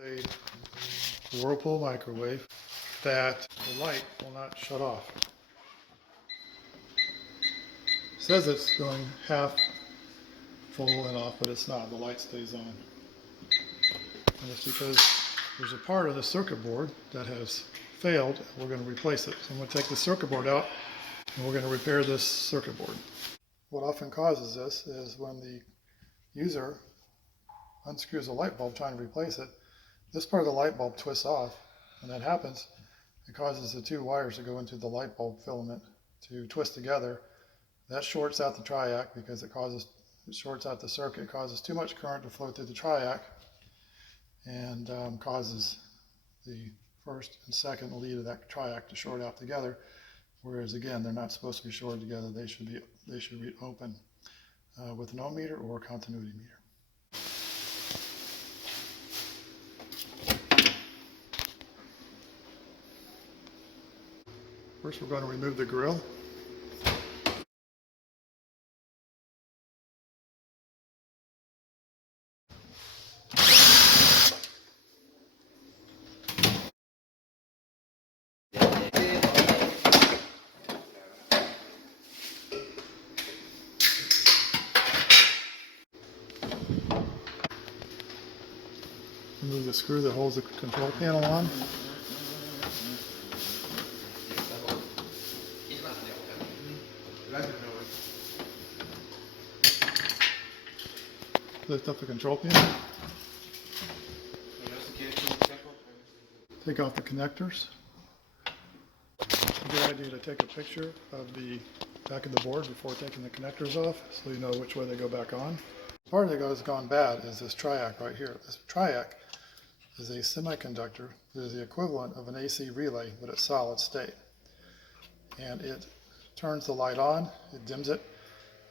A whirlpool microwave that the light will not shut off. It says it's going half full and off, but it's not. The light stays on. And it's because there's a part of the circuit board that has failed. We're going to replace it. So I'm going to take the circuit board out and we're going to repair this circuit board. What often causes this is when the user unscrews a light bulb trying to replace it, this part of the light bulb twists off. When that happens, it causes the two wires that go into the light bulb filament to twist together. That shorts out the triac because it shorts out the circuit, causes too much current to flow through the triac, and causes the first and second lead of that triac to short out together. Whereas again, they're not supposed to be shorted together. They should be open with an ohm meter or a continuity meter. First, we're going to remove the grill. Remove the screw that holds the control panel on. Lift up the control panel. Take off the connectors. It's a good idea to take a picture of the back of the board before taking the connectors off so you know which way they go back on. Part that has gone bad is this triac right here. This triac is a semiconductor that is the equivalent of an AC relay, but at solid state. And it turns the light on, it dims it,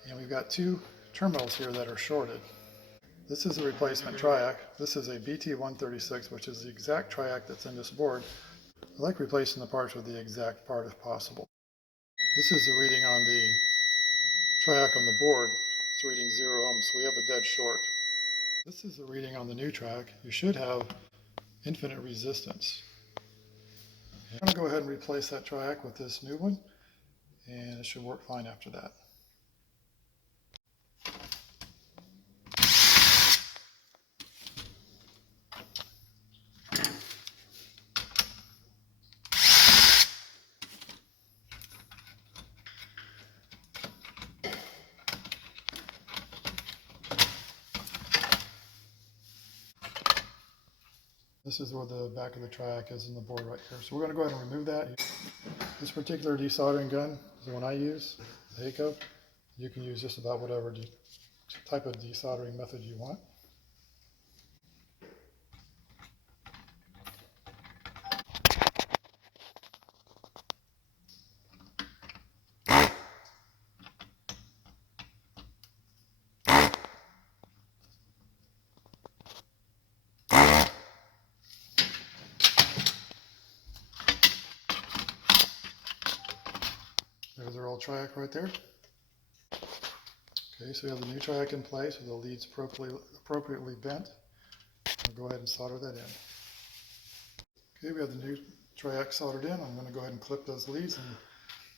and we've got two terminals here that are shorted. This is a replacement triac. This is a BT136, which is the exact triac that's in this board. I like replacing the parts with the exact part if possible. This is the reading on the triac on the board. It's reading 0 ohms, so we have a dead short. This is the reading on the new triac. You should have infinite resistance. I'm going to go ahead and replace that triac with this new one, and it should work fine after that. This is where the back of the triac is in the board right here. So we're going to go ahead and remove that. This particular desoldering gun is the one I use, the Heiko. You can use just about whatever type of desoldering method you want. There's our old triac right there. Okay, so we have the new triac in place with the leads appropriately bent. I'll go ahead and solder that in. Okay, we have the new triac soldered in. I'm going to go ahead and clip those leads and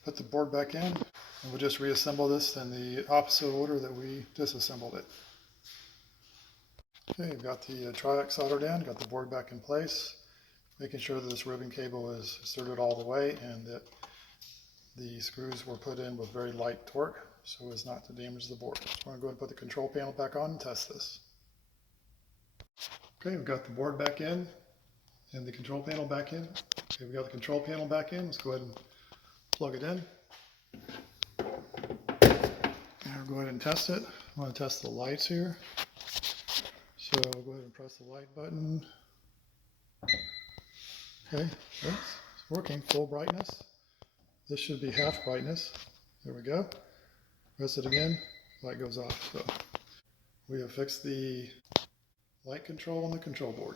put the board back in. And we'll just reassemble this in the opposite order that we disassembled it. Okay, we've got the triac soldered in, got the board back in place, making sure that this ribbon cable is inserted all the way and that the screws were put in with very light torque so as not to damage the board. So we're going to go ahead and put the control panel back on and test this. Okay, we've got the board back in and the control panel back in. Okay, we've got the control panel back in. Let's go ahead and plug it in. And we'll go ahead and test it. I want to test the lights here. So I'll go ahead and press the light button. Okay, it's working, full brightness. This should be half brightness. There we go. Press it again, light goes off. So we have fixed the light control on the control board.